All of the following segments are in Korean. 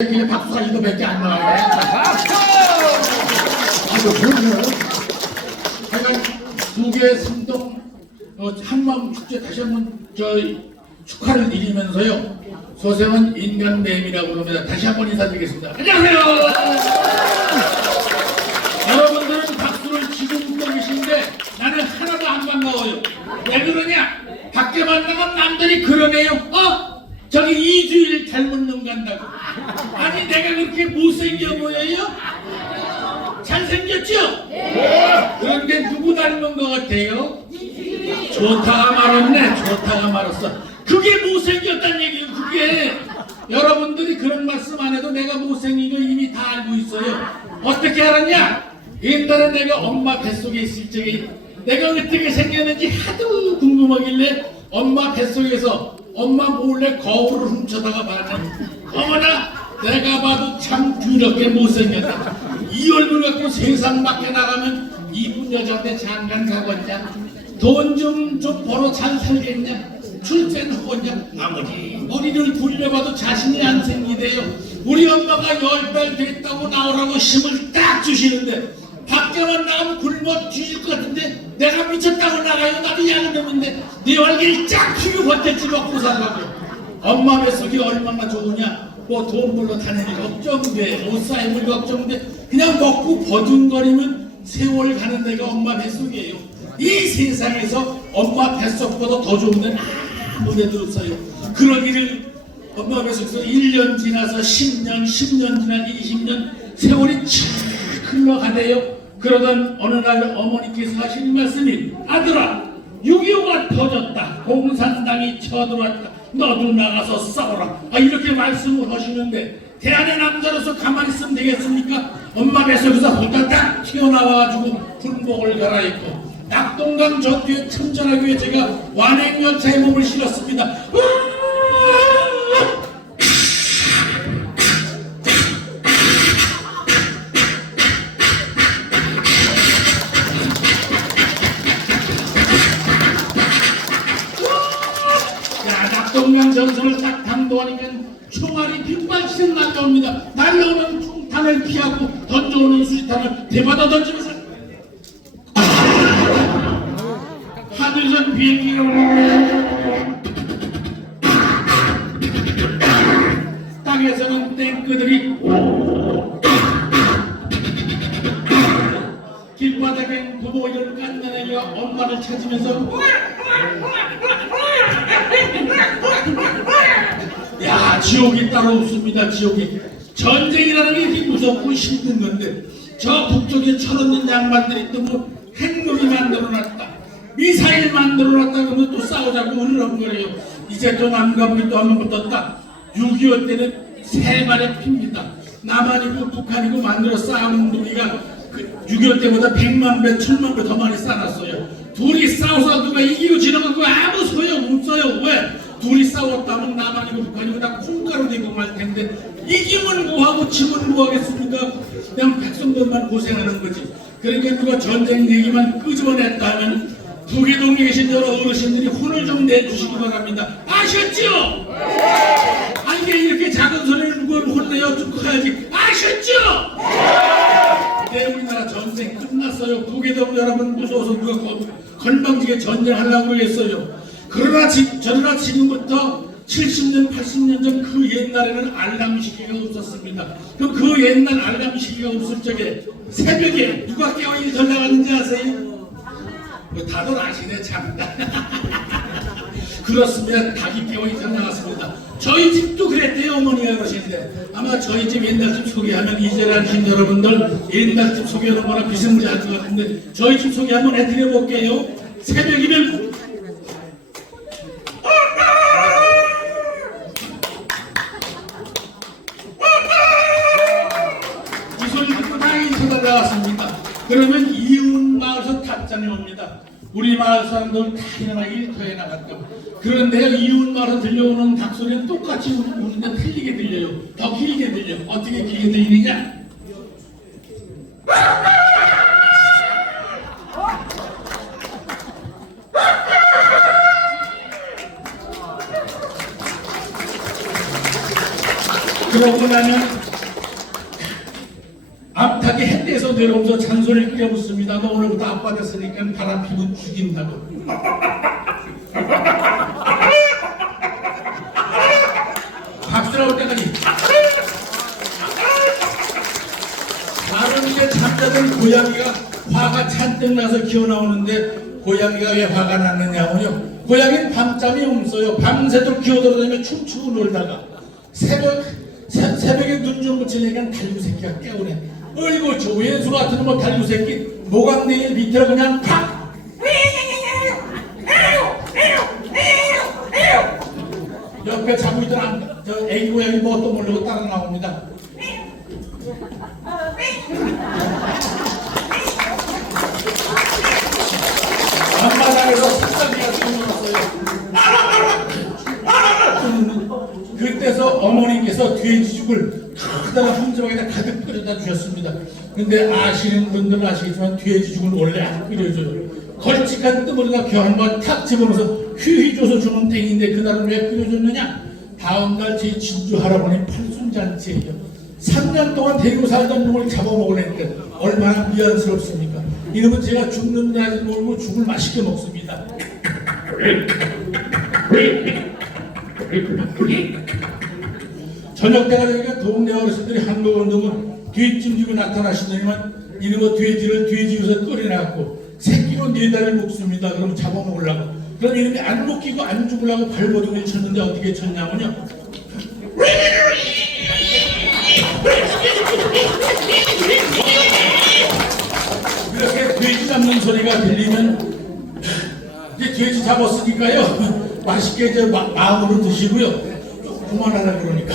그냥 박수가 이거밖에 안 나와요. 이거 보여요? 하여간 두 개의 승동 어, 한마음 축제 다시 한번 저 축하를 드리면서요. 소생은 인간뱀이라고 그럽니다. 다시 한번 인사드리겠습니다. 안녕하세요. 여러분들은 박수를 지금 듣고 계신데 나는 하나도 안 반가워요. 왜 그러냐? 밖에 만나면 남들이 그러네요. 어? 저기 이주일 닮은 놈 간다고. 아니 내가 그렇게 못생겨 보여요? 잘생겼죠? 그런데 누구 닮은 것 같아요? 좋다가 말았네. 좋다가 말았어. 그게 못생겼단 얘기예요. 그게 여러분들이 그런 말씀 안 해도 내가 못생긴 거 이미 다 알고 있어요. 어떻게 알았냐? 옛날에 내가 엄마 뱃속에 있을 적에 내가 어떻게 생겼는지 하도 궁금하길래 엄마 뱃속에서 엄마 몰래 거울을 훔쳐다가 봤는데 어머나 내가 봐도 참 더럽게 못생겼다. 이 얼굴 갖고 세상 밖에 나가면 이쁜 여자한테 장관 가겠냐? 돈좀좀 벌어 잘 살겠냐? 출세는 하겠냐? 아무리 머리를 굴려봐도 자신이 안 생기대요. 우리 엄마가 열 달 됐다고 나오라고 힘을 딱 주시는데 밖에만 나가면 굶어 뒤질 것 같은데 내가 미쳤다고 나가요. 나도 양념인데 네 얼굴 쫙 피고 버텼지 먹고 살라고. 엄마 뱃속이 얼마나 좋으냐? 뭐 돈 벌러 다니는 걱정돼, 옷 사입을 걱정돼, 그냥 먹고 버둥거리면 세월 가는 데가 엄마 뱃속이에요. 이 세상에서 엄마 뱃속보다 더 좋은 데는 아무 데도 없어요. 그러기를 엄마 뱃속에서 1년 지나서 10년, 10년 지나 20년 세월이 쫙 흘러가대요. 그러던 어느 날 어머니께서 하시는 말씀이 아들아 6.25가 터졌다. 공산당이 쳐들어왔다. 너도 나가서 싸워라. 아, 이렇게 말씀을 하시는데 대한의 남자로서 가만히 있으면 되겠습니까? 엄마 뱃속에서 후다닥 튀어나와가지고 군복을 갈아입고 낙동강 저 뒤에 첨전하기 위해 제가 완행열차에 몸을 실었습니다. 야, 총탄을 피하고 던져오는 수리탄을 대받아 던지면서 하늘선 비행기가 땅에서는 탱크들이 길바닥엔 부모이를 깐나내며 엄마를 찾으면서 야 지옥이 따로 없습니다 지옥이. 전쟁이라는 게 무섭고 힘든 건데 저 북쪽에 철없는 양반들이 또뭐 핵놀이 만들어놨다. 미사일 만들어놨다 그러면 또 싸우자고 흐르렁거려요. 이제 또 남과 북이 또 한번 붙었다. 6.25 때는 세 발의 피입니다. 남한이고 북한이고 만들어 싸우는 우리가 그 6.25 때보다 100만 배, 1000만 배 더 많이 쌓았어요. 둘이 싸워서 누가 이기고 지는 거 그거 아무 소용 없어요. 왜? 둘이 싸웠다면 남한이고 북한이고 다 콩가루 되고 말 텐데 이기면 뭐하고 지면 뭐하겠습니까? 그냥 백성들만 고생하는 거지. 그러니까 누가 전쟁 얘기만 끄집어냈다 하면 북이동에 계신 여러 어르신들이 혼을 좀 내주시기 바랍니다. 아셨죠? 아니 이게 이렇게 작은 소리를 누굴 혼내요? 좀 커야지. 아셨죠? 네, 우리나라 전쟁 끝났어요. 북에도 여러분 무서워서 누가 거- 건방지게 전쟁하려고 했어요. 그러나 지, 저러나 지금부터 70년, 80년 전 그 옛날에는 알람 시기가 없었습니다. 그럼 그 옛날 알람 시기가 없을 적에 새벽에 누가 깨어 일 전화가는지 아세요? 뭐 다들 아시네 참. 그렇습니다. 닭이 깨어 일 전화갔습니다. 저희 집도 그랬대요 어머니가 그러시는데 아마 저희 집 옛날 집 소개하면 이제라신 여러분들 옛날 집 소개하는 거나 비슷무리할 것 같은데 저희 집 소개 한번 해드려 볼게요. 새벽이면 쳐다나왔습니다. 그러면 이웃 마을에서 답장이 옵니다. 우리 마을 사람들 다 일어나 일터에 나갔다고. 그런데요, 이웃 마을에서 들려오는 닭소리는 똑같이 우- 우는데 틀리게 들려요. 더 길게 들려. 어떻게 길게 들리느냐? 그러고 나면 앞타기 햇대에서 내려오면서 잔소리를 끓여붙습니다. 너 오늘부터 아빠 됐으니까 바람 피면 죽인다고. 박수 나올 때까지 다른데 잠자던 고양이가 화가 잔뜩 나서 기어나오는데 고양이가 왜 화가 났느냐고요 고양이는 밤잠이 없어요 밤새도록 기어돌아다니며 춤추고 놀다가 새벽 새, 새벽에 눈 좀 붙이니까 달구 새끼가 깨우네 어이구 저 왼수 같은 뭐 달구 새끼 모강냉이 밑으로 그냥 팍 옆에 자고 있던 안- 저 애기 고양이 뭣도 모르고 따라 나옵니다 앞마당에서 산다리가 뛰어나왔어요. 그때서 어머니께서 돼지죽을 크다가 한 조각에다 가득 끓여다 주셨습니다. 근데 아시는 분들은 아시겠지만 돼지죽은 원래 안 끓여줘요. 걸쭉한 뜸으로다 겨한번 탁 집어넣어서 휘휘 줘서 주는 땡인데 그날은 왜 끓여줬느냐? 다음날 제 진주 할아버님 팔순잔치예요. 3년 동안 데리고 살던 놈을 잡아먹으려니까 얼마나 미안스럽습니까? 이러면 제가 죽는 날이 모르고 죽을 맛있게 먹습니다. 저녁 때가 되니까 동네 어르신들이 한국 운동은 뒤찜지고 나타나시더니만 이놈의 돼지를 돼지에서 끓여놨고 새끼로 네 다리를 묶습니다. 그럼 잡아먹으려고. 그럼 이놈이 안 묶이고 안 죽으려고 발버둥을 쳤는데 어떻게 쳤냐면요. 이렇게 돼지 잡는 소리가 들리면 이제 돼지 잡았으니까요 맛있게 저 마, 마음으로 드시고요 그만하라 그러니까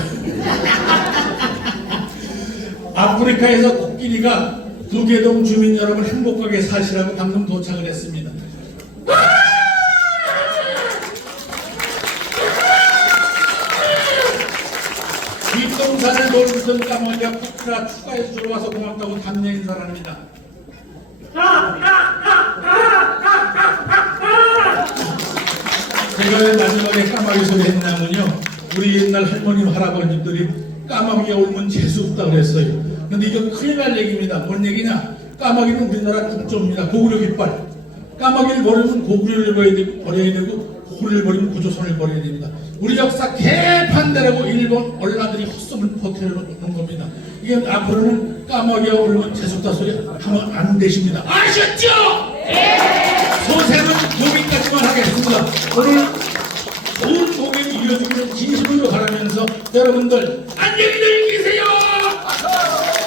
아프리카에서 코끼리가 두개동 주민 여러분 행복하게 사시라고 방금 도착을 했습니다 뒷동산에 놀던 까마귀가 코끼리가 추가해서 들어와서 고맙다고 감내 인사를 합니다 제가 왜 마지막에 까마귀 소리 했냐면요. 우리 옛날 할머님, 할아버님들이 까마귀가 울면 재수없다 그랬어요. 근데 이거 큰일 날 얘기입니다. 뭔 얘기냐? 까마귀는 우리나라 국조입니다. 고구려 깃발. 까마귀를 버리면 고구려를 버려야 되고, 버려야 되고 고구려를 버리면 구조선을 버려야 됩니다. 우리 역사 개판대라고 일본 언라들이 헛소문 퍼뜨려놓는 겁니다. 이게 앞으로는 까마귀가 울면 재수없다 소리 하면 안 되십니다. 아셨죠? 소생은 여기까지만 하겠습니다. 오늘 좋은 공연이 이어지기를 진심으로 바라면서 여러분들 안녕히 계세요.